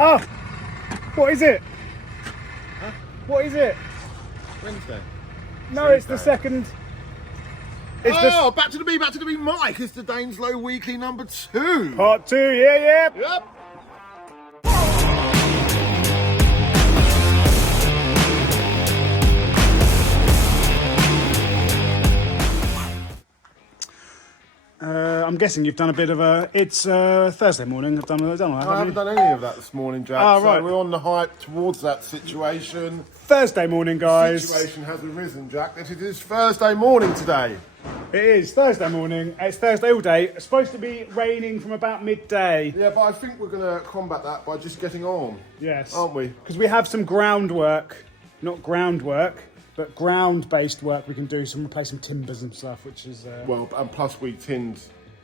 Oh! What is it? Huh? What is it? Wednesday. No, it's the second. It's back to the me, Mike. It's the Daines-Lowe weekly number 2. Part 2, yeah. Yep. I'm guessing you've done a bit of a. It's Thursday morning. I've done all that. I haven't done any of that this morning, Jack. Oh, right. So we're on the hype towards that situation. Thursday morning, guys. Situation has arisen, Jack. It is Thursday morning today. It is Thursday morning. It's Thursday all day. It's supposed to be raining from about midday. Yeah, but I think we're going to combat that by just getting on. Yes. Aren't we? Because we have some groundwork, not groundwork, but ground-based work we can do. Some replace some timbers and stuff, which is. Well, and plus we tinned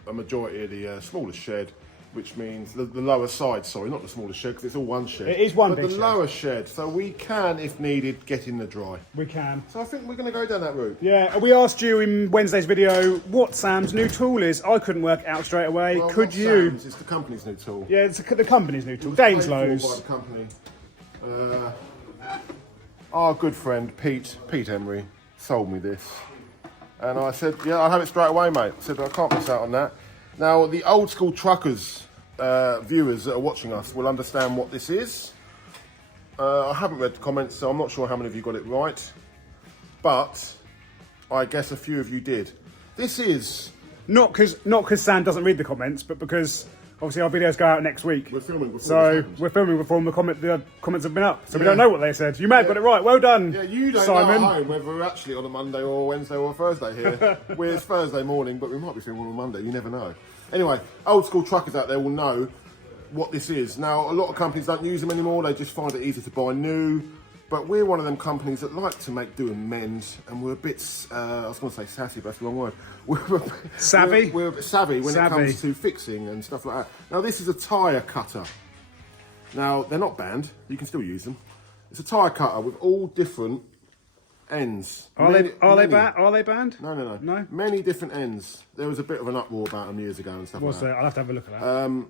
a majority of the smallest shed, which means the lower side, sorry, not the smallest shed, because it's all one shed. It is one but big the shed. lower shed, so we can, if needed, get in the dry. We can. So I think we're going to go down that route. Yeah, we asked you in Wednesday's video what Sam's new tool is. I couldn't work it out straight away. Well, Could not you? Sam's, it's the company's new tool. Yeah, it's the company's new tool. Paid for Daines-Lowe's. by the company. Our good friend Pete Emery sold me this. And I said, yeah, I'll have it straight away, mate. I said, I can't miss out on that. Now, the old school truckers viewers that are watching us will understand what this is. I haven't read the comments, so I'm not sure how many of you got it right. But I guess a few of you did. This is... Not because Sam doesn't read the comments, but because obviously our videos go out next week. We're filming before So this happens. we're filming before the comments have been up. So we don't know what they said. You may have got it right. Well done, Yeah, you don't Simon. know at home whether we're actually on a Monday or a Wednesday or a Thursday here. It's Thursday morning, but we might be filming on a Monday. You never know. Anyway, old school truckers out there will know what this is. Now, a lot of companies don't use them anymore. They just find it easy to buy new. But we're one of them companies that like to make do and mend, and we're a bit, I was going to say sassy, but that's the wrong word. Savvy? We're a bit savvy when it comes to fixing and stuff like that. Now, this is a tyre cutter. Now, they're not banned. You can still use them. It's a tyre cutter with all different ends. Are they banned? No. No? Many different ends. There was a bit of an uproar about them years ago and stuff What's like that. that? I'll have to have a look at that.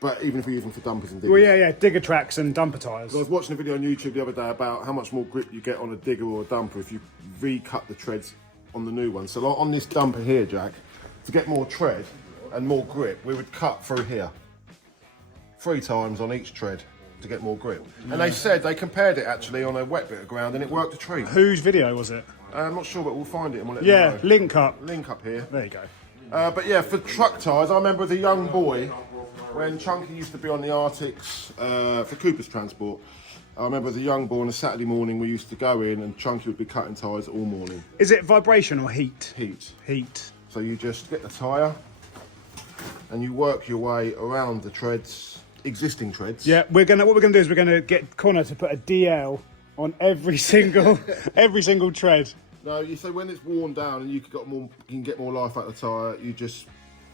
But even if we use them for dumpers and diggers. Well, yeah, digger tracks and dumper tyres. I was watching a video on YouTube the other day about how much more grip you get on a digger or a dumper if you recut the treads on the new one. So like on this dumper here, Jack, to get more tread and more grip, we would cut through here 3 times on each tread to get more grip. And they said they compared it actually on a wet bit of ground and it worked a treat. Whose video was it? I'm not sure, but we'll find it and we'll let you Yeah, know. link up. Link up here. There you go. But yeah, for truck tyres, I remember as a young boy when Chunky used to be on the Arctics for Cooper's Transport. I remember as a young boy on a Saturday morning we used to go in and Chunky would be cutting tyres all morning. Is it vibration or heat? Heat. Heat. So you just get the tyre and you work your way around the treads, existing treads. Yeah, what we're gonna do is we're gonna get Connor to put a DL on every single tread. No, you say when it's worn down and you can get more life out of the tyre, you just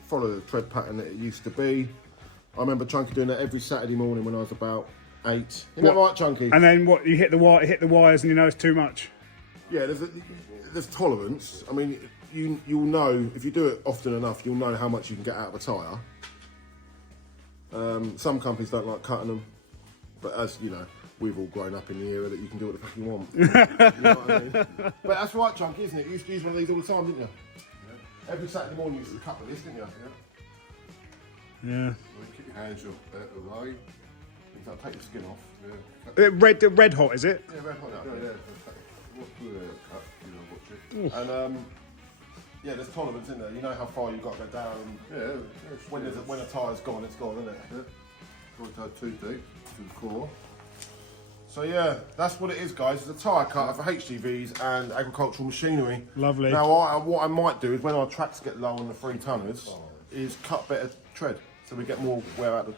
follow the tread pattern that it used to be. I remember Chunky doing that every Saturday morning when I was about 8. Isn't that right, Chunky? And then what? You hit the wires, and you know it's too much. Yeah, there's tolerance. I mean, you'll know if you do it often enough, you'll know how much you can get out of a tyre. Some companies don't like cutting them, but as you know, we've all grown up in the era that you can do what the fuck you want. You know what I mean? But that's right, Chunky, isn't it? You used to use one of these all the time, didn't you? Yeah. Every Saturday morning you used to cut with this, didn't you? Yeah. Keep your hands away. I'll take the skin off. Yeah. Red hot, is it? Yeah, very hot. Yeah. What's the cut? You know, watch it. And yeah, there's tolerance in there. You know how far you've got to go down. And when a tyre's gone, it's gone, isn't it? Yeah. Don't go too deep to the core. So yeah, that's what it is, guys. It's a tyre cutter for HGVs and agricultural machinery. Lovely. Now, what I might do is when our tracks get low on the 3-tonners, is cut better tread, so we get more wear out the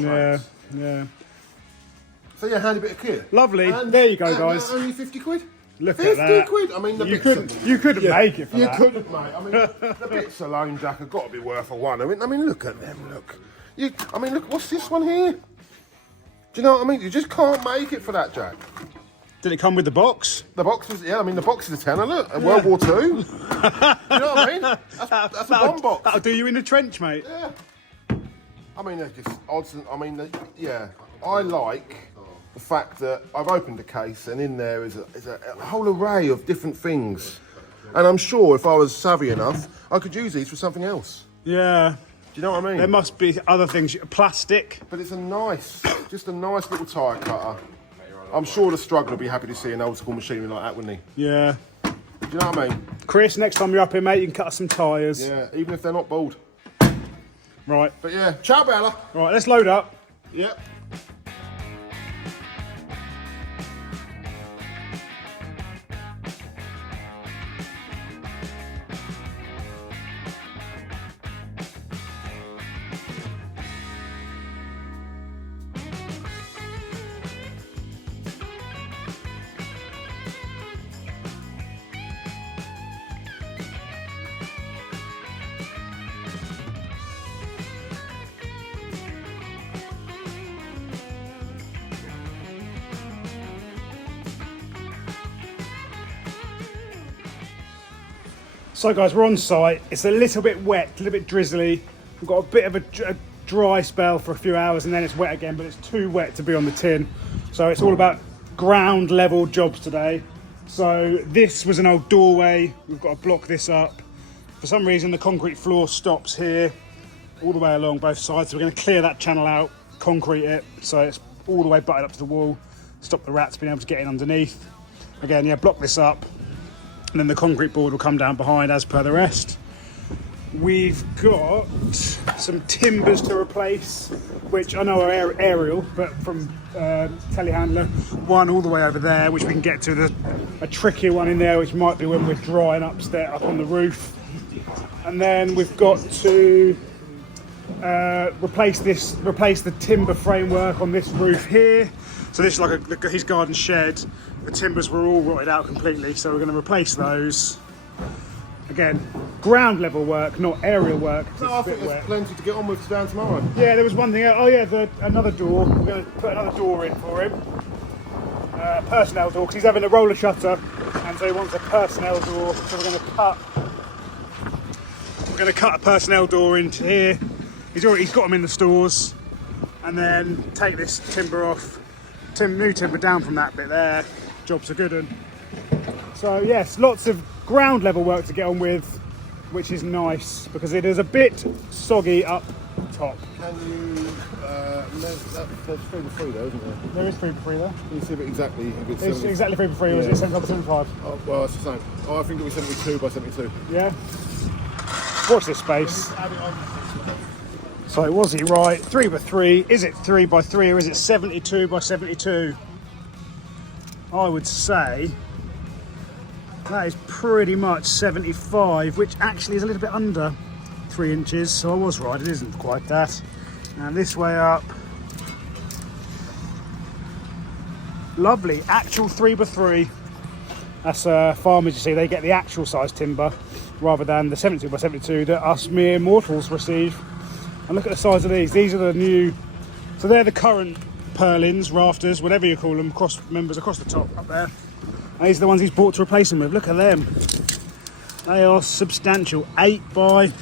tracks. Yeah. So yeah, handy bit of kit. Lovely. And there you go, guys. Only 50 quid. Look 50 at that. quid. I mean, You couldn't make it for You that. couldn't, mate. I mean, the bits alone, Jack, have got to be worth a one. I mean, look at them. Look. Look. What's this one here? Do you know what I mean? You just can't make it for that, Jack. Did it come with the box? The box is, the box is a tenner, look. And World War II. You know what I mean? That's a bomb box. That'll do you in the trench, mate. Yeah. I mean, they're just odds. I mean, yeah. I like the fact that I've opened the case and in there is a whole array of different things. And I'm sure if I was savvy enough, I could use these for something else. Yeah. Do you know what I mean? There must be other things. Plastic. But it's just a nice little tyre cutter. I'm sure the Struggle will be happy to see an old school machinery like that, wouldn't he? Yeah. Do you know what I mean? Chris, next time you're up here, mate, you can cut us some tyres. Yeah, even if they're not bald. Right. But yeah, ciao Bella. Right, let's load up. Yep. So guys, we're on site. It's a little bit wet, a little bit drizzly. We've got a bit of a dry spell for a few hours and then it's wet again, but it's too wet to be on the tin. So it's all about ground level jobs today. So this was an old doorway. We've got to block this up. For some reason, the concrete floor stops here all the way along both sides. So we're going to clear that channel out, concrete it, so it's all the way butted up to the wall, stop the rats being able to get in underneath. Again, yeah, block this up. And then the concrete board will come down behind as per the rest. We've got some timbers to replace, which I know are aerial, but from telehandler, one all the way over there, which we can get to. A trickier one in there, which might be when we're drying upstairs up on the roof. And then we've got to replace the timber framework on this roof here. So this is like his garden shed. The timbers were all rotted out completely, so we're going to replace those. Again, ground level work, not aerial work. No, I think there's plenty to get on with down tomorrow. Yeah, there was one thing. Oh yeah, another door. We're going to put another door in for him. Personnel door, because he's having a roller shutter, and so he wants a personnel door. So we're going to cut a personnel door into here. He's got them in the stores, and then take this timber off. New timber down from that bit there. Job's a good one. So yes, lots of ground level work to get on with, which is nice because it is a bit soggy up top. Can you, there's 3 for 3 though, isn't there? There is 3 for 3 there. Can you see if it's It's exactly 3 for 3, or is it 75? Oh, well, it's the same. Oh, I think it'll be 72 by 72. Yeah. Watch this space. So was he right? 3 by 3. Is it 3 by 3 or is it 72 by 72? I would say that is pretty much 75, which actually is a little bit under 3 inches. So I was right, it isn't quite that. And this way up. Lovely, actual 3 by 3. That's farmers, you see, they get the actual size timber rather than the 72 by 72 that us mere mortals receive. And look at the size of these. These are the new, so they're the current purlins, rafters, whatever you call them, members across the top up there. And these are the ones he's bought to replace them with. Look at them. They are substantial. 8 by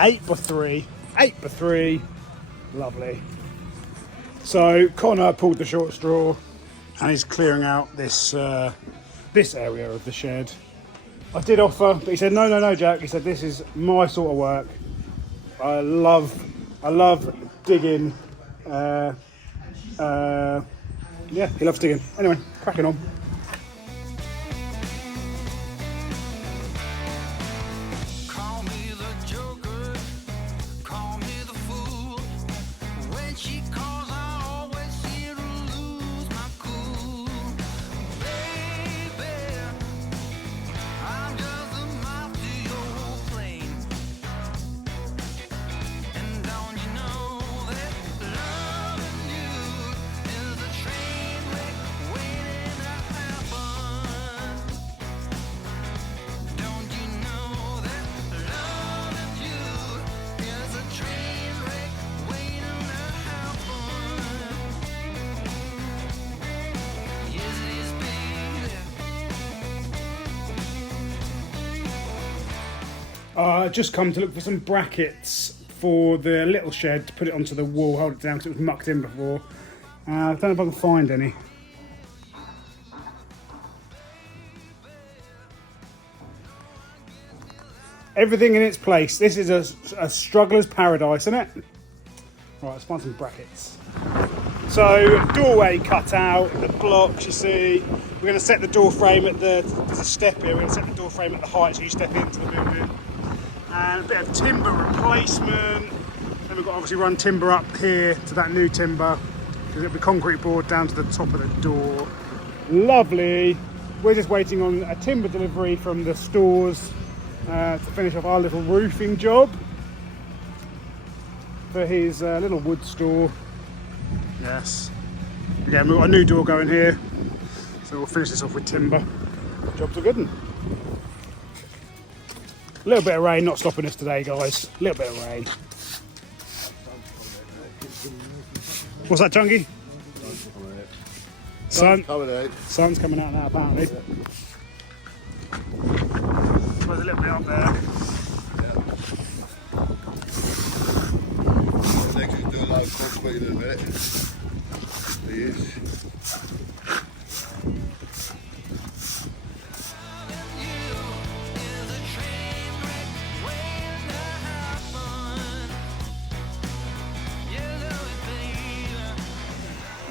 3. 8 by 3. Lovely. So Connor pulled the short straw and he's clearing out this this area of the shed. I did offer, but he said, no, Jack. He said, this is my sort of work. I love digging. Yeah, he loves digging. Anyway, cracking on. Call me the Joker, call me the fool. When she calls, I always seem to lose my cool. Baby, I'm just a moth to your flame. And don't you know that loving you is a train wreck waiting to happen? Don't you know that loving you is a train wreck waiting to happen? Yes, it is, baby. Just come to look for some brackets for the little shed to put it onto the wall, hold it down because it was mucked in before. I don't know if I can find any. Everything in its place. This is a struggler's paradise, isn't it? Right, let's find some brackets. So, doorway cut out, the blocks you see. We're going to set the door frame at there's a step here, we're going to set the door frame at the height so you step into the building. And a bit of timber replacement. Then we've got to obviously run timber up here to that new timber, because it'll be concrete board down to the top of the door. Lovely. We're just waiting on a timber delivery from the stores to finish off our little roofing job for his little wood store. Yes. Again, we've got a new door going here, so we'll finish this off with timber. Job's a good one. A little bit of rain not stopping us today, guys. A little bit of rain. What's that, Chunky? Sun's coming out now, apparently. There's a little bit up there. They can do a lot of concrete in a bit. Please.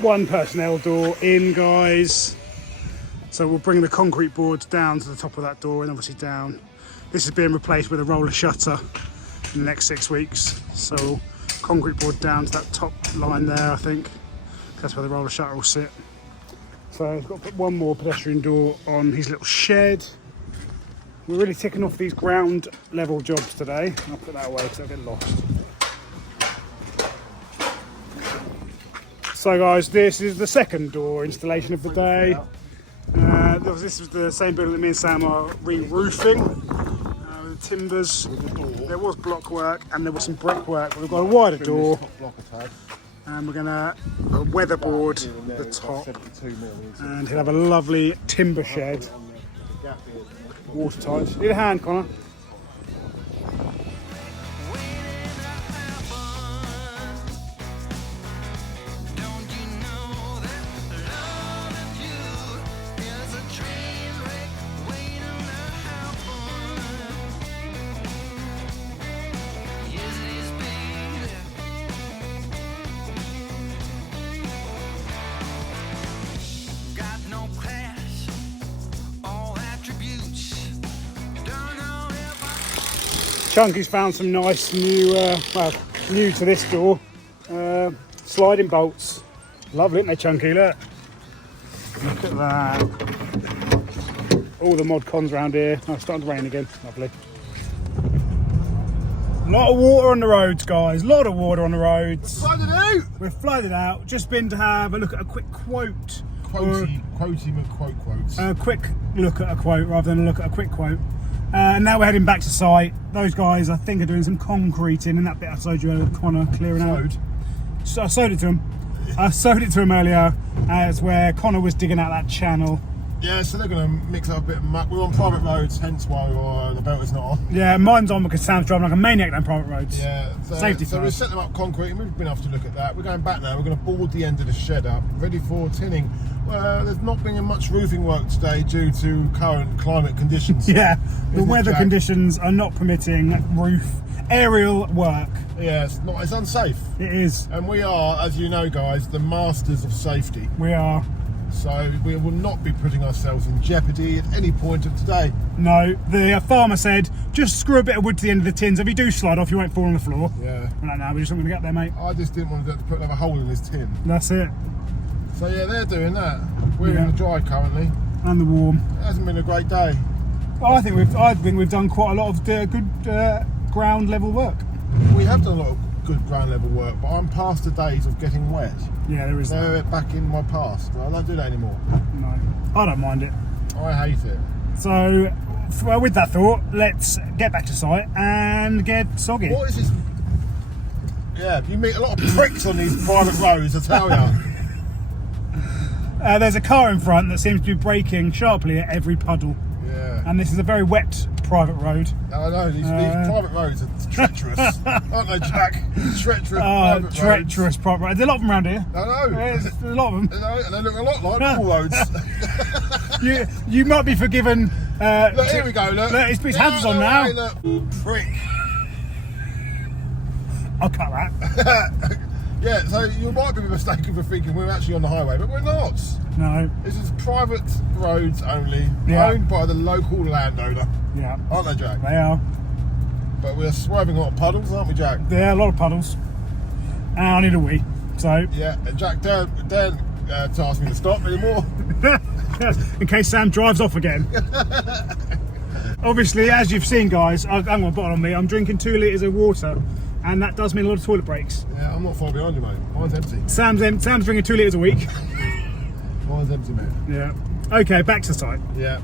One personnel door in, guys. So we'll bring the concrete boards down to the top of that door and obviously down. This is being replaced with a roller shutter in the next 6 weeks. So concrete board down to that top line there, I think. That's where the roller shutter will sit. So we've got to put one more pedestrian door on his little shed. We're really ticking off these ground level jobs today. I'll put that away because I'll get lost. So guys, this is the second door installation of the day. This was the same building that me and Sam are re-roofing with the timbers. There was block work and there was some brick work, but we've got a wider door and we're going to weatherboard the top, and he'll have a lovely timber shed, watertight. Need a hand, Connor? Chunky's found some nice new, well, new to this door, sliding bolts. Lovely, isn't they, Chunky? Look at that. All the mod cons around here. Oh, it's starting to rain again. Lovely. A lot of water on the roads, guys. A lot of water on the roads. Flooded out! We're flooded out. Just been to have a look at a quick quote. Quotes. A quick look at a quote rather than a look at a quick quote. And now we're heading back to site. Those guys, I think, are doing some concreting in that bit I showed you earlier, Connor clearing out. So I showed it to him. I showed it to him earlier. It's where Connor was digging out that channel. Yeah, so they're going to mix up a bit of muck. We're on private roads, hence why the belt is not on. Yeah, mine's on because Sam's driving like a maniac down private roads. Yeah, Safety so we've set them up concrete and we've been off to look at that. We're going back now. We're going to board the end of the shed up, ready for tinning. Well, there's not been much roofing work today due to current climate conditions. Yeah, the weather conditions are not permitting aerial work. Yeah, it's unsafe. It is. And we are, as you know, guys, the masters of safety. We are. So we will not be putting ourselves in jeopardy at any point of today. No, the farmer said, just screw a bit of wood to the end of the tins. If you do slide off, you won't fall on the floor. Yeah. We're like, no, we're just not going to get there, mate. I just didn't want to put another hole in his tin. That's it. So yeah, they're doing that. We're in the dry currently. And the warm. It hasn't been a great day. Well, I think we've done quite a lot of good ground level work. We have done a lot of good ground level work, but I'm past the days of getting wet. Yeah, there is. They're back in my past. I don't do that anymore. No, I don't mind it. I hate it. So, with that thought, let's get back to site and get soggy. What is this? Yeah, you meet a lot of pricks on these private roads, I tell you. There's a car in front that seems to be braking sharply at every puddle. Yeah. And this is a very wet private road. I know, these private roads are treacherous. Aren't they, Jack? Treacherous Treacherous private road. There's a lot of them around here. I know. There's a lot of them. I know, and they look a lot like normal roads. You might be forgiven. Look, here we go, look. Look, his hands on now. Hey, look. Prick. I'll cut that. Yeah, so you might be mistaken for thinking we're actually on the highway, but we're not. No. This is private roads only, Yeah. owned by the local landowner. Yeah. Aren't they, Jack? They are. But we're swerving a lot of puddles, aren't we, Jack? There are a lot of puddles. And I need a wee. So. Yeah, and Jack, don't ask me to stop anymore. In case Sam drives off again. Obviously, as you've seen, guys, I've got a bottle on me. I'm drinking 2 litres of water, and that does mean a lot of toilet breaks. Yeah, I'm not far behind you, mate. Mine's empty. Sam's drinking 2 litres a week. Mine's empty, mate. Yeah. Okay, back to the site. Yeah.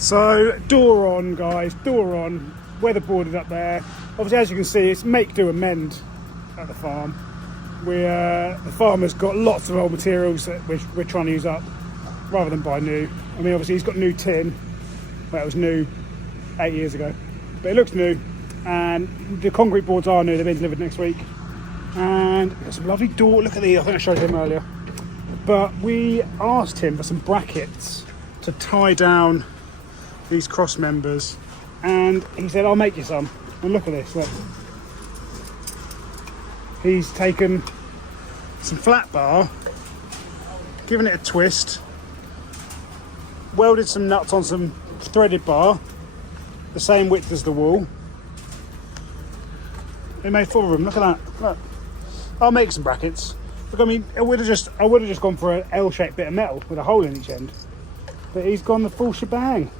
So, door on, guys, door on, weatherboarded up there. Obviously, as you can see, it's make, do and mend at the farm. The farmer's got lots of old materials that we're trying to use up rather than buy new. I mean, obviously, he's got new tin. Well, it was new 8 years ago, but it looks new. And the concrete boards are new, they've been delivered next week. And we've got some lovely door, look at these, I think I showed him earlier. But we asked him for some brackets to tie down these cross members, and he said, I'll make you some. And look at this, look. He's taken some flat bar, given it a twist, welded some nuts on some threaded bar, the same width as the wall. He made 4 of them, look at that, look. I'll make some brackets. Look, I mean, I would have just gone for an L-shaped bit of metal with a hole in each end. But he's gone the full shebang.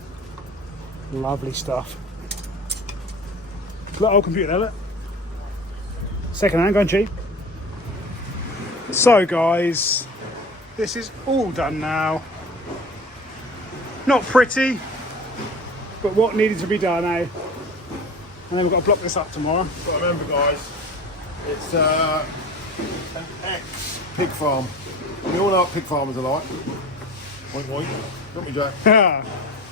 Lovely stuff. Look, old computer there, look. Second hand, going cheap. So guys, this is all done now. Not pretty, but what needed to be done, eh? And then we've got to block this up tomorrow. But remember, guys, it's an ex-pig farm. We all know what pig farmers are like. Wink, wink. Don't we, Jack?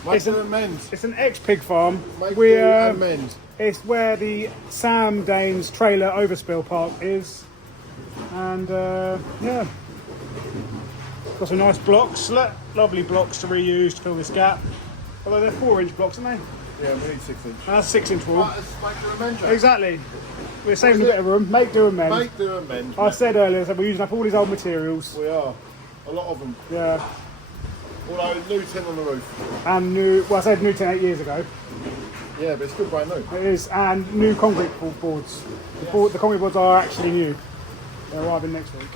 Make do and mend. It's an ex-pig farm. Make do and mend. It's where the Sam Daines trailer overspill park is. And yeah, got some nice blocks, lovely blocks to reuse to fill this gap. Although they're 4-inch blocks, aren't they? Yeah, we need 6 inch. That's 6-inch wall. Right, let's make do and mend, Jack. Exactly. We're saving a bit of room. Make do and mend. Make do and mend. I said earlier that we're using up all these old materials. We are. A lot of them. Yeah. Although new tin on the roof. And new, well, I said new tin 8 years ago. Yeah, but it's still brand new. It is, and new concrete boards. The concrete boards are actually new. They're arriving next week.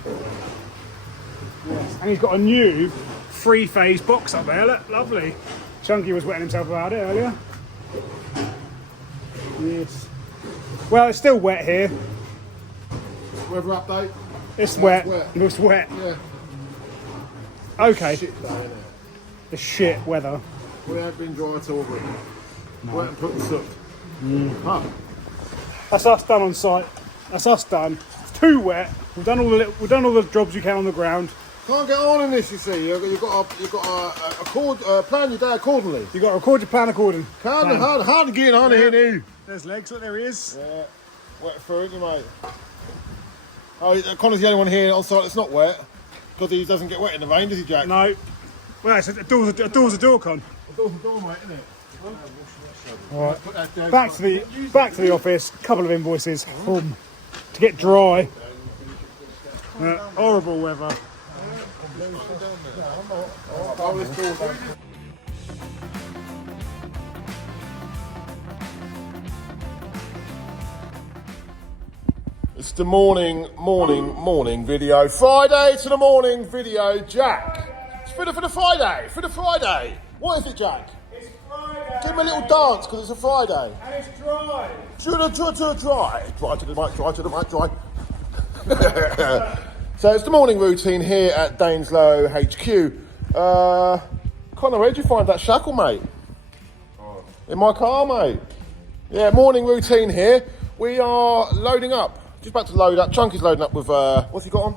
Yes, and he's got a new 3-phase box up there. Look, lovely. Chunky was wetting himself about it earlier. Yes. Well, it's still wet here. Weather update. It's No, wet. it's wet. It's wet. Yeah. Okay. Shit though, innit? The shit weather. We have been dry at all, but wet and put and soot. Huh. That's us done on site. That's us done. It's too wet. We've done all the jobs we can on the ground. Can't get on in this, you see. You've got to plan your day accordingly. You got to record your plan according. Hard to get on here now. There's legs. Look, there he is. Yeah, wet through, isn't it, mate? Oh, Connor's the only one here on site that's not wet because he doesn't get wet in the rain, does he, Jack? No. Well, it's a door's a door con. A door's a door, mate, isn't it? All right. Back to the office. Couple of invoices. To get dry. Horrible weather. It's the morning video. Friday to the morning video, Jack. It's for the Friday. What is it, Jack? It's Friday. Give me a little dance because it's a Friday. And it's dry. Dry to the mic, dry to the mic, dry. So it's the morning routine here at Daines-Lowe HQ. Connor, where'd you find that shackle, mate? In my car, mate. Yeah, morning routine here. We are loading up. Just about to load up. Chunky's loading up with, what's he got on?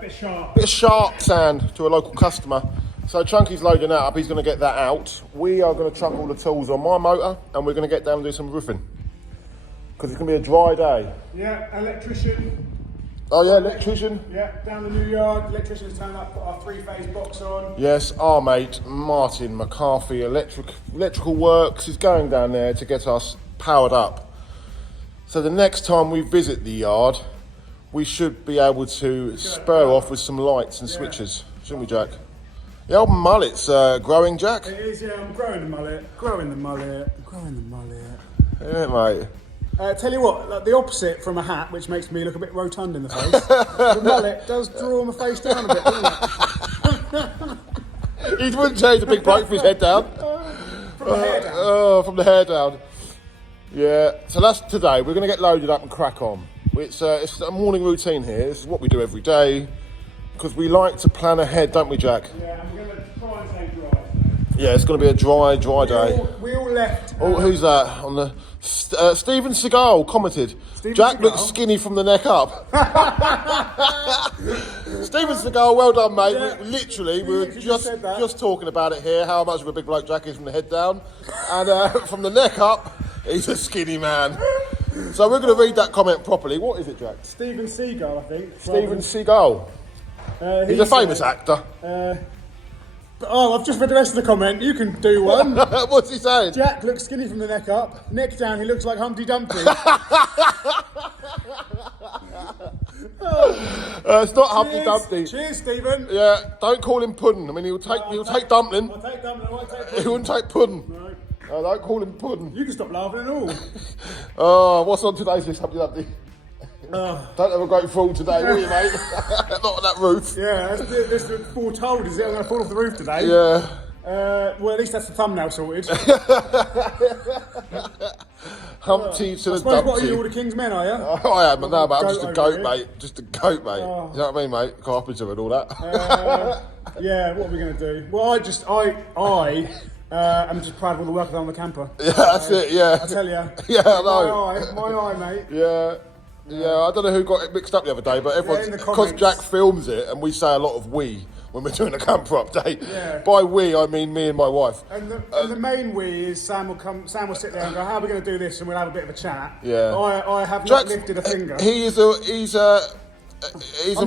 Bit sharp. Bit of sharp sand to a local customer. So Chunky's loading that up. He's going to get that out. We are going to chuck all the tools on my motor and we're going to get down and do some roofing. Because it's going to be a dry day. Yeah, electrician. Oh yeah, electrician. Yeah, down the new yard. Electrician's turned up, put our 3-phase box on. Yes, our mate Martin McCarthy Electrical Works is going down there to get us powered up. So the next time we visit the yard, we should be able to spur off with some lights and switches, shouldn't we, Jack? The old mullet's growing, Jack. It is, yeah, I'm growing the mullet. Growing the mullet. Isn't it, mate? Tell you what, like the opposite from a hat, which makes me look a bit rotund in the face. The mullet does draw my face down a bit, doesn't it? He wouldn't change the big bloke from his head down. From the hair down. Oh, from the hair down. Yeah, so that's today. We're going to get loaded up and crack on. It's a morning routine here. This is what we do every day. Because we like to plan ahead, don't we, Jack? Yeah, I'm going to try and stay dry. Yeah, it's going to be a dry day. We all left. Oh, who's that? On the Steven Seagal commented. Jack Seagal? looks skinny from the neck up. Steven Seagal, well done, mate. Yeah. We literally You were literally just said that. just talking about it here. How much of a big bloke Jack is from the head down, and from the neck up, he's a skinny man. So we're going to read that comment properly. What is it, Jack? Steven Seagal, I think. Steven Seagal. He's a famous actor. I've just read the rest of the comment. You can do one. What's he saying? Jack looks skinny from the neck up. Neck down, he looks like Humpty Dumpty. It's not Humpty Dumpty. Cheers, Stephen. Yeah, don't call him pudding. I mean, he'll take dumpling. I'll take dumpling, I won't take He pudding. wouldn't take pudding. No. Don't call him pudding. You can stop laughing at all. Oh, what's on today's list, Humpty Dumpty? Don't have a great fall today, will you, mate? Not on that roof. Yeah, this is foretold, is it? I'm going to fall off the roof today. Yeah. Well, at least that's the thumbnail sorted. Humpty to I the suppose, what are Dumpty. you, all the King's men, are you? Oh, I am, but no, mate, I'm just a Goat goat, over here. mate. Just a goat, mate. You know what I mean, mate? Carpenter and all that. Yeah, what are we going to do? Well, I'm just proud of all the work I've done on the camper. Yeah, that's it, yeah. I tell you. Yeah, I know. My eye, mate. Yeah. Yeah, I don't know who got it mixed up the other day, but everyone's in the because comments. Jack films it and we say a lot of we when we're doing a camper update. Yeah. By we, I mean me and my wife. And the main we is Sam will sit there and go, how are we going to do this? And we'll have a bit of a chat. Yeah. I have not Jack's- lifted a finger. He's I'm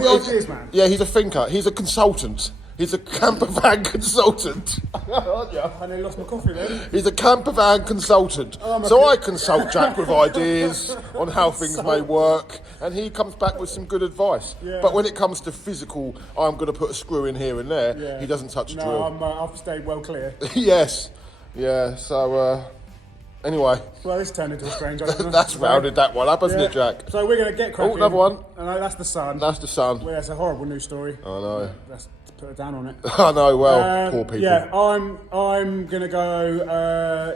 the ideas man. Yeah, he's a thinker. He's a consultant. He's a camper van consultant. I nearly lost my coffee then. He's a camper van consultant. So I consult Jack with ideas on how things may work, and he comes back with some good advice. Yeah. But when it comes to physical, I'm going to put a screw in here and there, Yeah. he doesn't touch a No, drill. I've stayed well clear. Yes. Yeah, so anyway, Well, this turned into a strange idea. that's rounded that one up, hasn't it, Jack? So we're going to get cracking. another one. I know, that's the sun. That's the sun. Well, that's a horrible news story. I know. Let's put a down on it. I know, well, poor people. Yeah, I'm going to go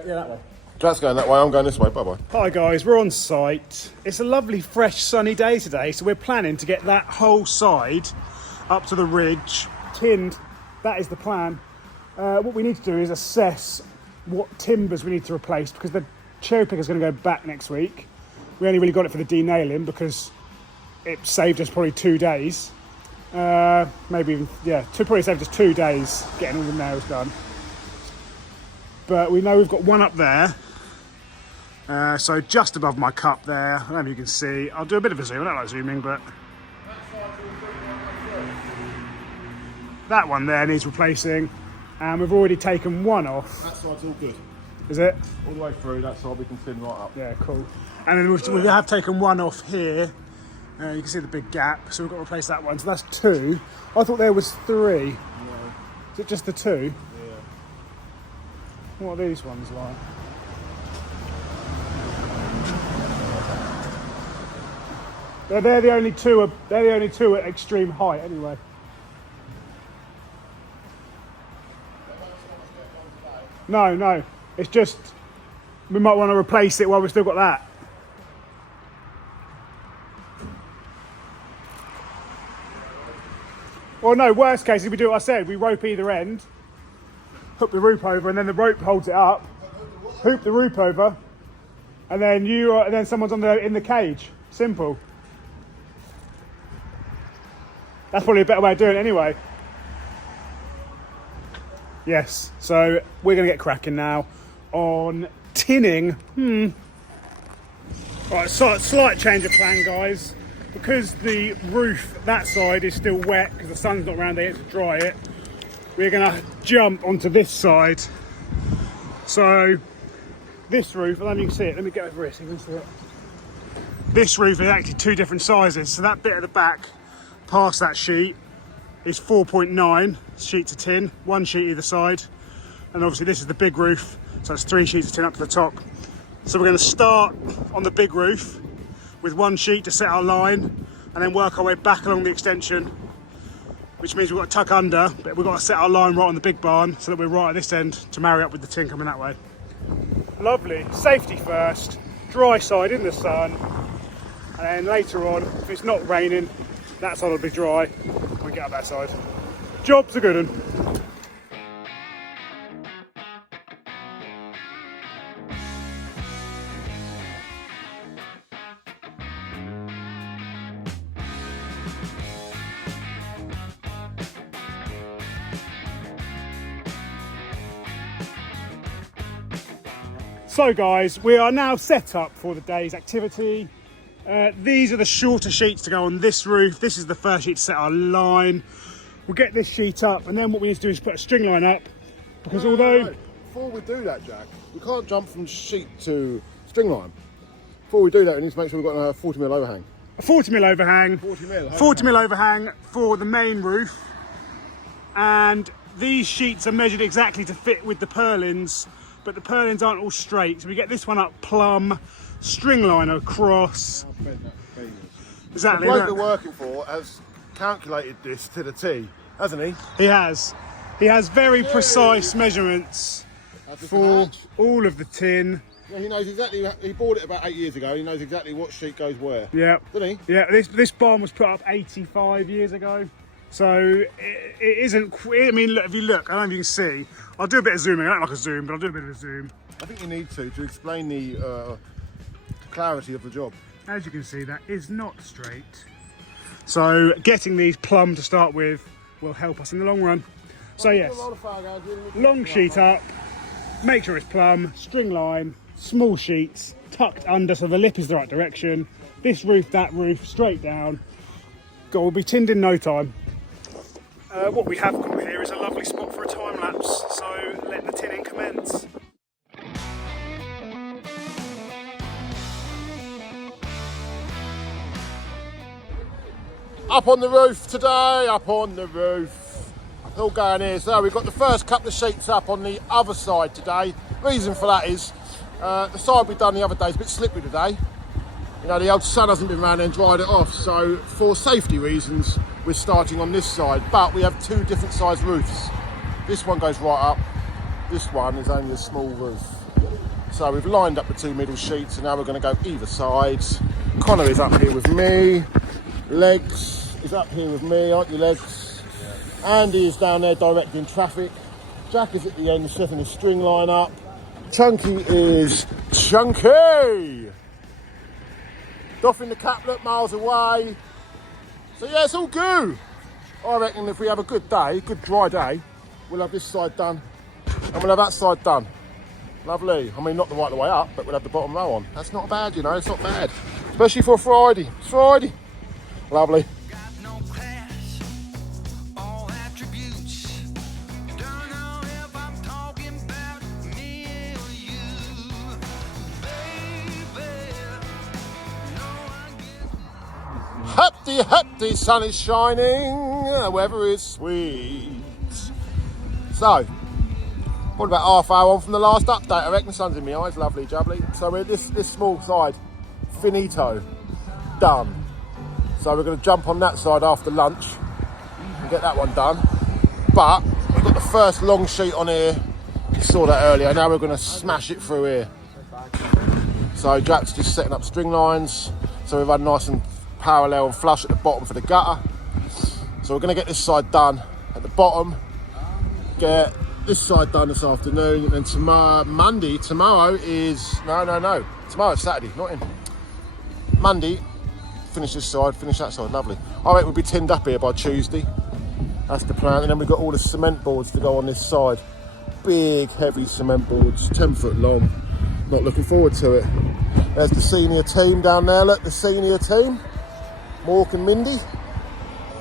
that way. Jack's going that way, I'm going this way. Bye-bye. Hi guys, we're on site. It's a lovely, fresh, sunny day today, so we're planning to get that whole side up to the ridge, tinned. That is the plan. What we need to do is assess what timbers we need to replace because the cherry picker is going to go back next week. We only really got it for the denailing because it saved us probably 2 days. Maybe even, probably saved us 2 days getting all the nails done. But we know we've got one up there. So just above my cup there, I don't know if you can see. I'll do a bit of a zoom, I don't like zooming, but that one there needs replacing. And we've already taken one off. That side's all good. Is it? All the way through, that side we can thin right up. Yeah, cool. And then we have taken one off here. You can see the big gap, so we've got to replace that one. So that's 2. I thought there was 3. No. Is it just the 2? Yeah. What are these ones like? They're the only two. They're the only two at extreme height, anyway. No. It's just, we might want to replace it while we've still got that. Well, no, worst case, if we do what I said, we rope either end, hook the rope over, and then the rope holds it up, hoop the rope over, and then someone's in the cage. Simple. That's probably a better way of doing it anyway. Yes, so we're going to get cracking now on tinning. Right, so slight change of plan, guys. Because the roof, that side, is still wet, because the sun's not around there to dry it, we're going to jump onto this side. So, this roof, I don't know if you can see it, let me get over here so you can see it. This roof is actually two different sizes, so that bit at the back, past that sheet, is 4.9 sheets of tin, one sheet either side, and obviously this is the big roof, so it's 3 sheets of tin up to the top. So we're going to start on the big roof with one sheet to set our line, and then work our way back along the extension, which means we've got to tuck under, but we've got to set our line right on the big barn so that we're right at this end to marry up with the tin coming that way. Lovely, safety first, dry side in the sun, and then later on, if it's not raining, that side will be dry, we get up that side. Job's a good one. So guys, we are now set up for the day's activity. These are the shorter sheets to go on this roof. This is the first sheet to set our line. We'll get this sheet up, and then what we need to do is put a string line up, because although... Before we do that, Jack, we can't jump from sheet to string line. Before we do that, we need to make sure we've got a 40mm overhang. A 40mm overhang. 40mm overhang for the main roof. And these sheets are measured exactly to fit with the purlins, but the purlins aren't all straight. So we get this one up plumb, string line across. Exactly. The bloke we're working for has calculated this to the T, hasn't he? He has. He has very precise measurements for all of the tin. Yeah, he knows exactly, he bought it about 8 years ago, he knows exactly what sheet goes where. Yeah. Doesn't he? Yeah, this barn was put up 85 years ago. So it isn't, I mean, look, if you look, I don't know if you can see, I'll do a bit of zooming, I don't like a zoom, but I'll do a bit of a zoom. I think you need to explain the clarity of the job. As you can see, that is not straight. So getting these plumb to start with will help us in the long run. So yes, long sheet up, make sure it's plumb, string line, small sheets, tucked under so the lip is the right direction. This roof, that roof, straight down. God, we'll be tinned in no time. What we have got here is a lovely spot for a time lapse, so let the tinning commence. Up on the roof today, up on the roof. All going here. So we've got the first couple of sheets up on the other side today. Reason for that is the side we've done the other day is a bit slippery today. You know, the old sun hasn't been around and dried it off, so for safety reasons we're starting on this side, but we have two different size roofs. This one goes right up, this one is only a small roof. So we've lined up the two middle sheets and now we're going to go either side. Connor is up here with me, Legs is up here with me, aren't you Legs? Andy is down there directing traffic. Jack is at the end setting the string line up. Chunky is chunky! Doffing the cap, look, miles away. So yeah, it's all good. I reckon if we have a good day, good dry day, we'll have this side done and we'll have that side done. Lovely. I mean, not the right way up, but we'll have the bottom row on. That's not bad, you know, it's not bad. Especially for a Friday. It's Friday. Lovely. Happy, happy, sun is shining, the weather is sweet. So, what about half hour on from the last update? I reckon the sun's in my eyes, lovely, jubbly. So we're this small side, finito, done. So we're going to jump on that side after lunch and get that one done. But we've got the first long sheet on here You saw that earlier. Now we're going to smash it through here. So Jack's just setting up string lines. So we've had nice and parallel and flush at the bottom for the gutter. So we're going to get this side done at the bottom. Get this side done this afternoon. And then tomorrow is... No. Tomorrow's Saturday, not in. Monday, finish this side, finish that side. Lovely. I reckon we'll be tinned up here by Tuesday. That's the plan. And then we've got all the cement boards to go on this side. Big, heavy cement boards, 10 foot long. Not looking forward to it. There's the senior team down there. Look, the senior team. Mork and Mindy.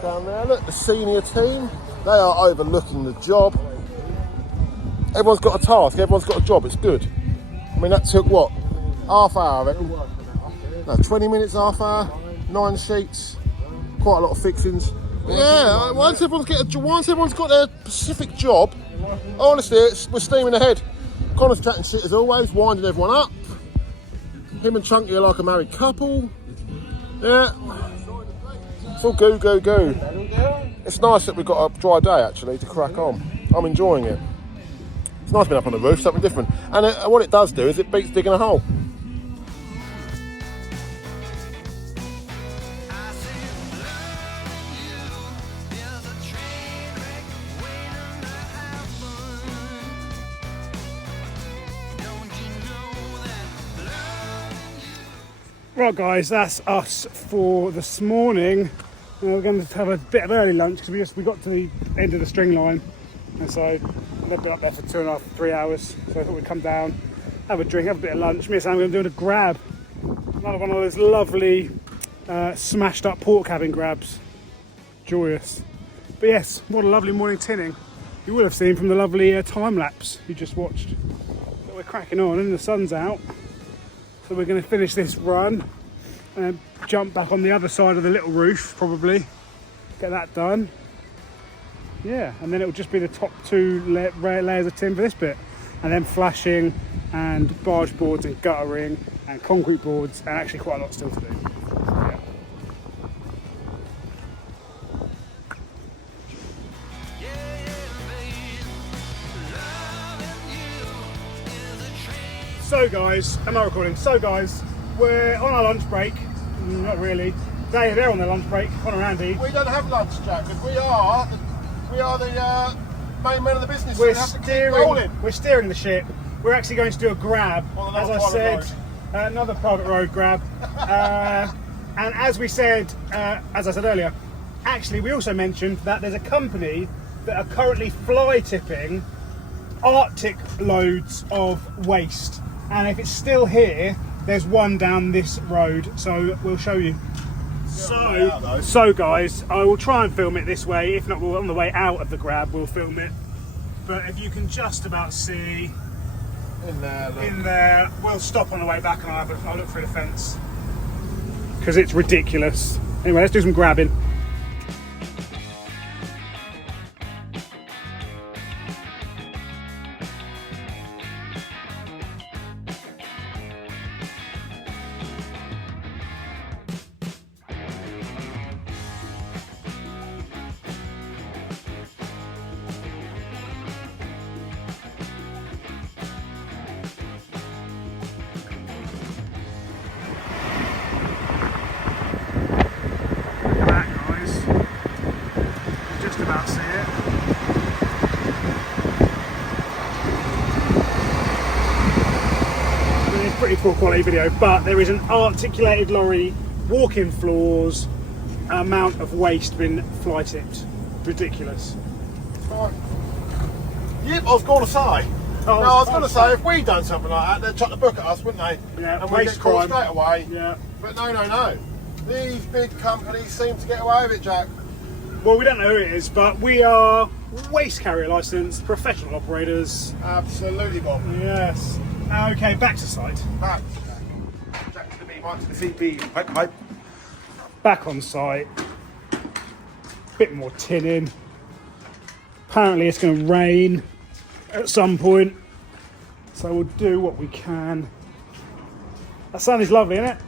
Down there, look, the senior team. They are overlooking the job. Everyone's got a task, everyone's got a job, it's good. I mean, that took what? Half hour, I reckon. No, 20 minutes, half hour, 9 sheets, quite a lot of fixings. Yeah, once everyone's got their specific job, honestly, we're steaming ahead. Connor's chatting shit as always, winding everyone up. Him and Chunky are like a married couple. Yeah. It's all goo. It's nice that we've got a dry day actually to crack on. I'm enjoying it. It's nice being up on the roof, something different. And what it does do is it beats digging a hole. Right guys, that's us for this morning. We're going to have a bit of early lunch because we got to the end of the string line, and so they've been up there for 2.5 to 3 hours. So I thought we'd come down, have a drink, have a bit of lunch. Me and Sam are going to do a grab, another one of those lovely smashed up pork cabin grabs. Joyous. But yes, what a lovely morning tinning. You would have seen from the lovely time lapse you just watched. But we're cracking on and the sun's out. So we're going to finish this run and then jump back on the other side of the little roof, probably. Get that done. Yeah, and then it'll just be the top 2 layers of tin for this bit. And then flashing and barge boards and guttering and concrete boards, and actually quite a lot still to do. Yeah. So guys, am I recording? So guys, we're on our lunch break. Not really. They're on their lunch break, Connor and Andy. We don't have lunch, Jack, because we are the main men of the business. We're steering the ship. We're actually going to do a grab, as I said, another private road grab. And as we said, as I said earlier, actually we also mentioned that there's a company that are currently fly tipping Arctic loads of waste. And if it's still here, there's one down this road, so we'll show you. So guys, I will try and film it this way. If not, we're on the way out of the grab, we'll film it. But if you can just about see in there, we'll stop on the way back and I'll look through the fence because it's ridiculous. Anyway, let's do some grabbing. About see it. It's a pretty poor quality video, but there is an articulated lorry, walk-in floors, amount of waste been fly tipped. Ridiculous. Yep, I was going to say. I was going to say, if we'd done something like that, they'd chuck the book at us, wouldn't they? Yeah, and we'd get caught straight away. Yeah. But no. These big companies seem to get away with it, Jack. Well, we don't know who it is, but we are waste carrier licensed professional operators. Absolutely, Bob. Yes. Okay, back to site. Back. Jack to the B, Mike to the CP. Pipe. Back on site. Bit more tinning. Apparently it's going to rain at some point, so we'll do what we can. That sun is lovely, isn't it?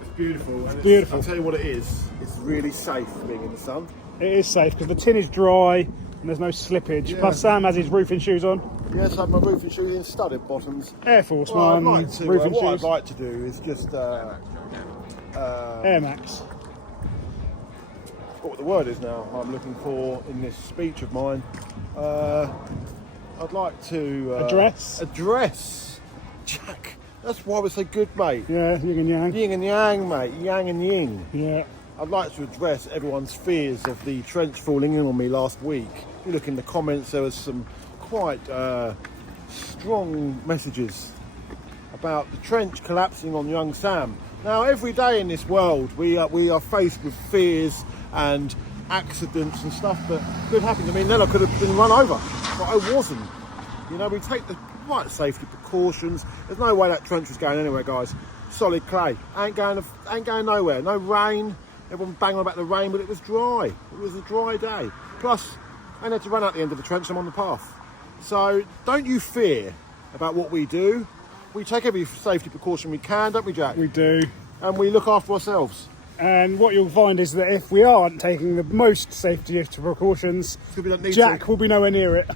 It's beautiful. It's beautiful. I'll tell you what it is. It's really safe being in the sun. It is safe because the tin is dry, and there's no slippage. Yeah. Plus Sam has his roofing shoes on. Yes, I have my roofing shoes in studded bottoms. Air Force Well, One I'd like to, roofing what shoes. I'd like to do is just Air Max. what the word is now I'm looking for in this speech of mine. I'd like to address Jack. That's why we say good, mate. Yeah, yin and yang. Yin and yang, mate. Yang and yin. Yeah. I'd like to address everyone's fears of the trench falling in on me last week. If you look in the comments, there was some quite strong messages about the trench collapsing on young Sam. Now, every day in this world, we are faced with fears and accidents and stuff that could happen. I mean, then I could have been run over, but I wasn't. You know, we take the right safety precautions. There's no way that trench was going anywhere, guys. Solid clay, ain't going nowhere. No rain. Everyone banging on about the rain, but it was dry. It was a dry day. Plus, I had to run out the end of the trench. I'm on the path. So don't you fear about what we do. We take every safety precaution we can, don't we, Jack? We do. And we look after ourselves. And what you'll find is that if we aren't taking the most safety precautions, We don't need Jack to. will be nowhere near it.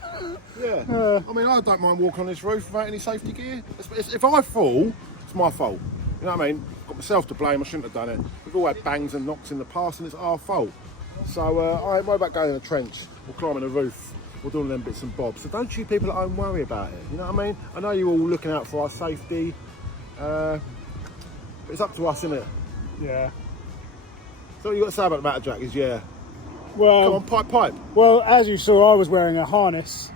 Yeah. I mean, I don't mind walking on this roof without any safety gear. If I fall, it's my fault. You know what I mean? I've got myself to blame. I shouldn't have done it. We've all had bangs and knocks in the past, and it's our fault. So I ain't worried about going in a trench or climbing a roof or doing them bits and bobs. So don't you people at home worry about it. You know what I mean? I know you're all looking out for our safety, but it's up to us, isn't it? Yeah. So what you got to say about the matter, Jack? Is yeah. Well, Come on, pipe. well, as you saw, I was wearing a harness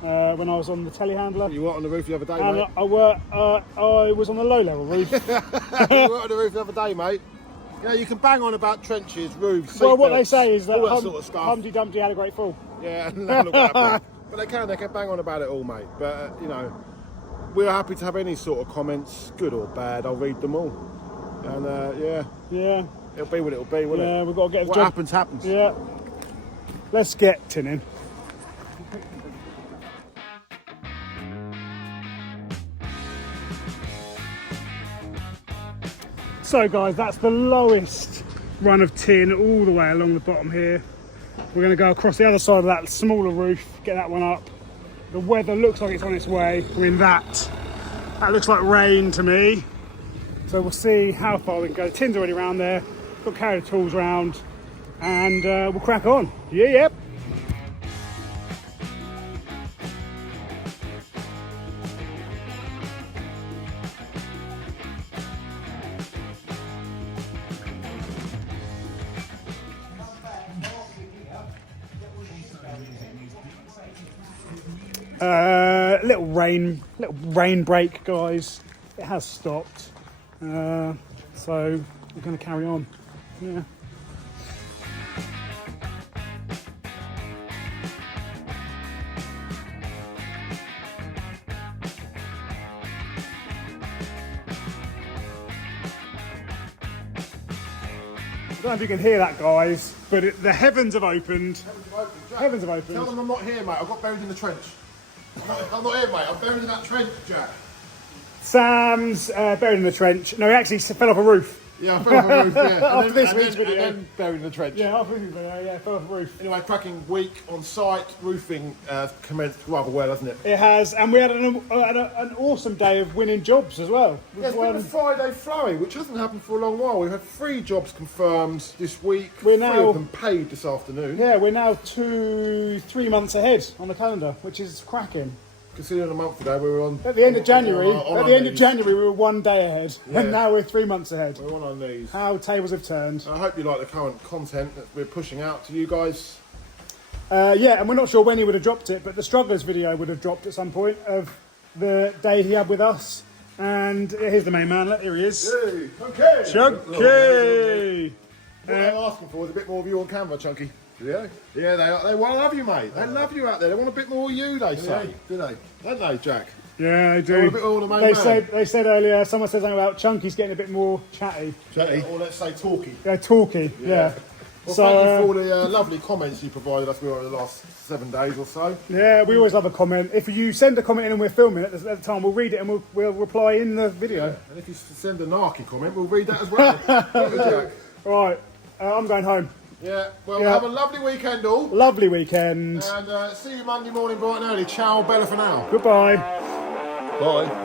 when I was on the telehandler. You were on the roof the other day, And mate. I was on the low level roof. You were on the roof the other day, mate. Yeah, you can bang on about trenches, roofs, Well, what seatbelts, they say is that, all that sort of stuff. Humpty Dumpty had a great fall. Yeah, no, look what happened. But they can bang on about it all, mate. But you know, we're happy to have any sort of comments, good or bad. I'll read them all. And Yeah, it'll be what it'll be, won't yeah, it? we've got to get the What job. happens, happens. Yeah. Let's get tinning. So guys, that's the lowest run of tin all the way along the bottom here. We're going to go across the other side of that smaller roof, get that one up. The weather looks like it's on its way. I mean, that looks like rain to me. So we'll see how far we can go. The tin's already around there. Got to carry the tools round, and we'll crack on. Yep. Little rain break, guys. It has stopped, so we're going to carry on. Yeah. I don't know if you can hear that, guys, but the heavens have opened. Heavens have opened. Tell them I'm not here, mate. I got buried in the trench. I'm not here, mate. I'm buried in that trench, Jack. Sam's buried in the trench. No, he actually fell off a roof. Yeah, I fell off a roof, yeah. After this week's video. And then buried in the trench. Yeah, after this video, yeah, fell off a roof. Anyway, cracking week on site. Roofing commenced rather well, hasn't it? It has, and we had an awesome day of winning jobs as well. Yeah, it's been a Friday flurry, which hasn't happened for a long while. We've had 3 jobs confirmed this week. We're 3 now- of them paid this afternoon. Yeah, we're now 3 months ahead on the calendar, which is cracking. Considering a month ago we were on... At the end of January, on our knees. we were 1 day ahead, and now we're 3 months ahead. We're on our knees. How tables have turned. I hope you like the current content that we're pushing out to you guys. Yeah, and we're not sure when he would have dropped it, but the Strugglers video would have dropped at some point of the day he had with us. And here's the main man. Here he is. Hey, okay. Chunky! What they're asking for is a bit more of you on camera, Chunky. Yeah? Yeah, they want to love you, mate. They love you out there. They want a bit more of you, they say. Do they? Don't they, Jack? Yeah, I They want a do. bit more of the main They said earlier, someone said something about Chunky's getting a bit more chatty. Chatty. Or let's say talky. Talky, yeah. Well, So, thank you for all the lovely comments you provided us with over the last 7 days or so. yeah, we always love a comment. If you send a comment in and we're filming it at the time, we'll read it and we'll reply in the video. And if you send a narky comment, we'll read that as well. Won't we, Jack? All right, I'm going home. Yeah, well, Yeah. have a lovely weekend all. Lovely weekend. And see you Monday morning bright and early. Ciao, Bella for now. Goodbye. Bye.